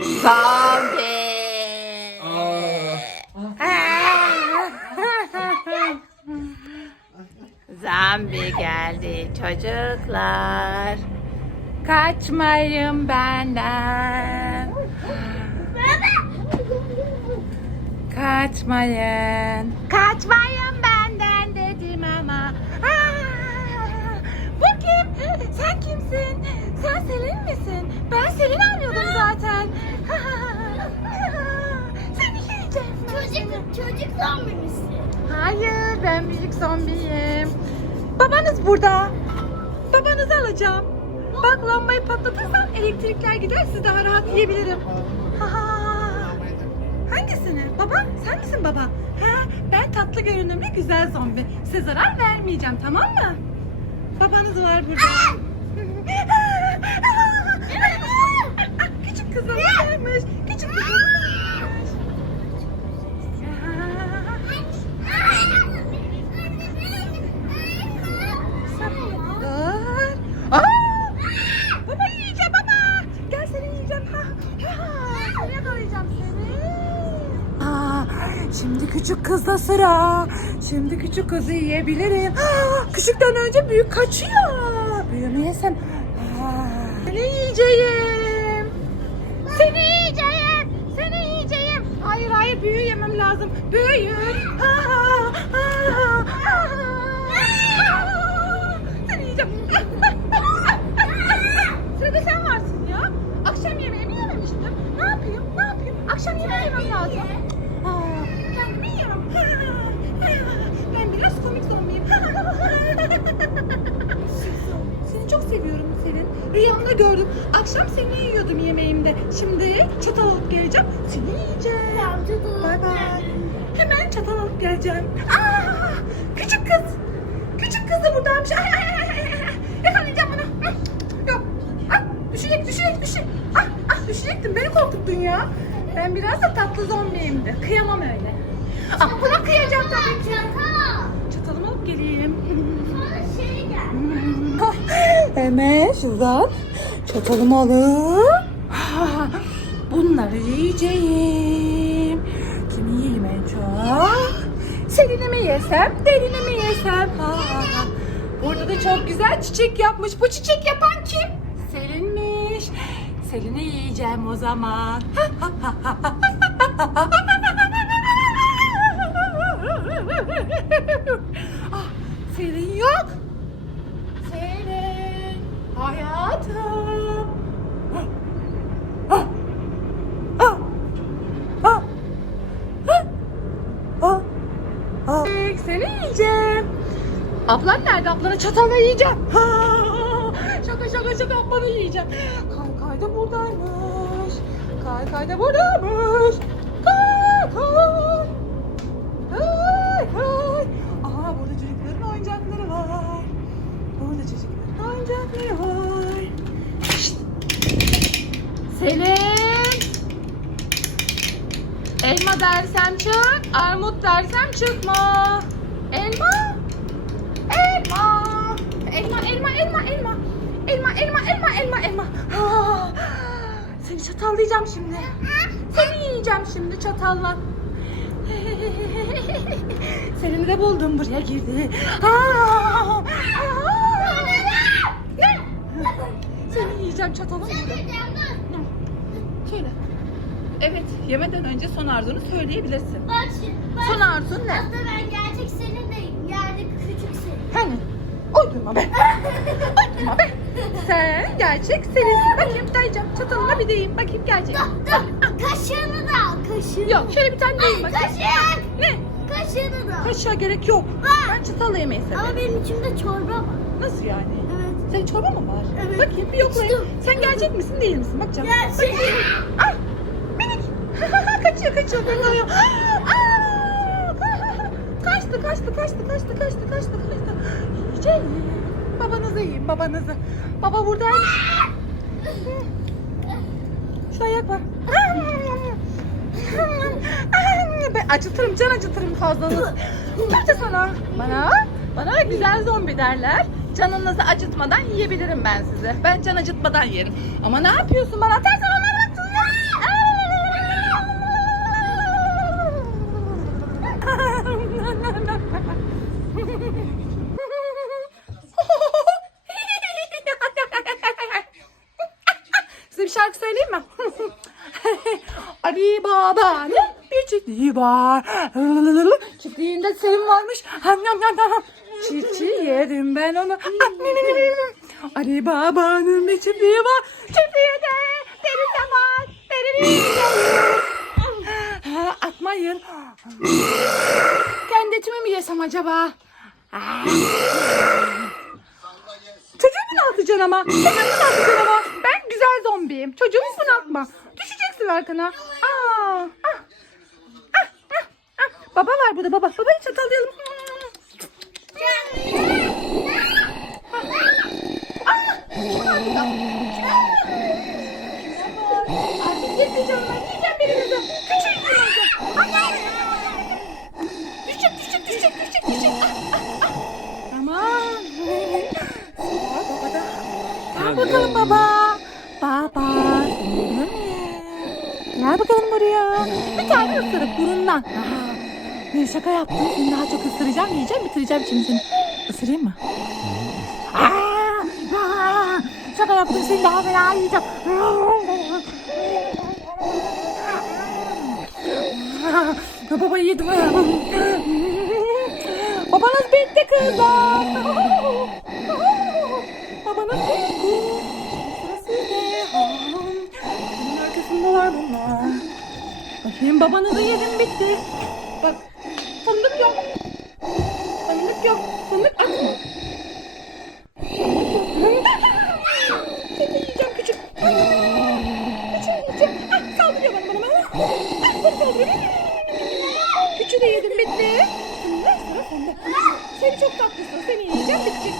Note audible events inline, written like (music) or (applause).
Zombi. Zombi geldi çocuklar. Kaçmayın benden. Kaçmayın. Kaçmayın benden dedim ama. Aa, bu kim? Sen kimsin? Sen Selin misin? Ben Selin arıyordum zaten. Babanız burada. Babanızı alacağım. Bak lambayı patlatırsan elektrikler gider siz daha rahat yiyebilirim. Ha, Hangisini? Baba? Sen misin baba? Ha, ben tatlı görünümlü güzel zombi. Size zarar vermeyeceğim tamam mı? Babanız var burada. (laughs) Küçük kızım varmış. Aa, şimdi küçük kızda sıra. Şimdi küçük kızı yiyebilirim. Aa, küçükten önce büyük kaçıyor. Büyümü yesem. Aa, Seni yiyeceğim. Seni yiyeceğim. Seni yiyeceğim. Hayır hayır büyü yemem lazım. Büyü. Aa, aa, Akşam yemeği yemem lazım. Aa, kendimi yiyorum. (laughs) Ben biraz komik zombiyim. (laughs) Seni çok seviyorum Selin. Rüyamda gördüm. Akşam seni yiyordum yemeğimde. Şimdi çatal alıp geleceğim. Seni yiyeceğim. Bay bay. Hemen çatal alıp geleceğim. Aa, küçük kız. Küçük kız da buradaymış. Ay, ay, ay, ay, ay. Yakalayacağım bunu. Yok. Ah, düşecek, düşecek, düşecek. Ah, ah, düşecektim. Beni korkuttun ya. Ben biraz da tatlı zombiyimdir. Kıyamam öyle. Ah, buna kıyacağım tabii ki. Çatalımı alıp geleyim. (laughs) Hemen şuradan çatalımı alıp (laughs) bunları yiyeceğim. Kimi yiyeyim en çok? Selin'i mi yesem, derini mi yesem? Ha, Burada da çok güzel çiçek yapmış. Bu çiçek yapan kim? Selin'miş. Selin'i yiyeceğim o zaman. (laughs) ah, Selin yok. Selin, hayatım. Seni yiyeceğim. Ablan nerede? Ablanı çatalla yiyeceğim. (laughs) Şaka şaka şaka ablanı yiyeceğim. Kaykay da buradaymış. Kaykay. Kaykay. Aha burada çocukların oyuncakları var. Burada çocukların oyuncakları var. Şşt. Selin. Elma dersem çık, armut dersem çıkma. Elma. Elma. Elma, elma, elma, elma. Elma, elma, elma, elma, elma. Ah, Seni çatallayacağım şimdi. Seni yiyeceğim şimdi çatalla. Seni de buldum buraya girdi. Ne? Seni yiyeceğim çatalım. Söyle. Evet, yemeden önce son arzunu söyleyebilirsin. Bak şimdi, bak. Son arzun ne? Aslında ben gerçek senin de yerde küçük senin. Hani? Uydurma be. Uydurma be. Sen gerçek Selin'sin. Bakayım dayayacağım. Çatalına bir deyim. Bakayım gerçek. Dur, dur. Kaşığını da al, kaşığını. Yok şöyle bir tane deyim bakayım. Kaşık. Ne? Kaşığını da al. Kaşığa gerek yok. Ben çatalla yemeyi severim. Ama benim içimde çorba var. Nasıl yani? Evet. Senin çorba mı var? Evet. Bakayım bir yoklayayım. Sen gerçek misin değil misin? Bakacağım. Gerçek. Ay minik. (laughs) kaçıyor kaçıyor. Fırlıyor. Aa! Kaçtı kaçtı kaçtı kaçtı kaçtı kaçtı kaçtı. Şey, babanızı yiyin babanızı. Baba buradaymış. Şu ayak var. Acıtırım can acıtırım fazlanız. Nerede sana? Bana? Bana güzel zombi derler. Canınızı acıtmadan yiyebilirim ben sizi. Ben can acıtmadan yerim. Ama ne yapıyorsun bana? Atarsan onları atılıyor. (laughs) Aa! (laughs) Ali Baba'nın bir çiftliği var. Çiftliğinde senin varmış. Ham yam yam yam. Çiğ yerim ben onu. Ali Baba'nın bir çiftliği var. Çiftliğinde deri de var. Deri Ha, Atmayın. Kendi etimi mi yesem acaba? Ah. Çocuğu bunaltacaksın ama. Çocuğu bunaltacaksın ama. Ben güzel zombiyim. Çocuğumu bunaltma. Düşeceksin arkana. Aa, ah, ah, ah, ah. Baba var burada baba. Babayı çatallayalım. Artık yetmeyeceğim ben. Yiyeceğim birinizi. Küçücük olacak. Düşecek, düşecek, düşecek, düşecek, düşecek. Ah, ah, ah. Tamam. Sıra babada. Gel bakalım baba. Baba. Gel bakalım buraya. Bir tane ısırık burundan. Bir şaka yaptım. Seni daha çok ısıracağım. Yiyeceğim, bitireceğim şimdi seni. Isırayım mı? Aa, aa, şaka yaptım. Seni daha fena yiyeceğim. Baba yedim. Babanız bitti kızlar. Babanız. Bakayım babanızı yedim bitti. Bak fındık yok. Fındık yok. Fındık atma. Seni yiyeceğim küçük. Küçük yiyeceğim. Ah, saldırıyor bana bana. Ah, bana saldırıyor. Küçüğü de yedim bitti. Şimdi sıra sende. Seni çok tatlısın. Seni yiyeceğim bitecek.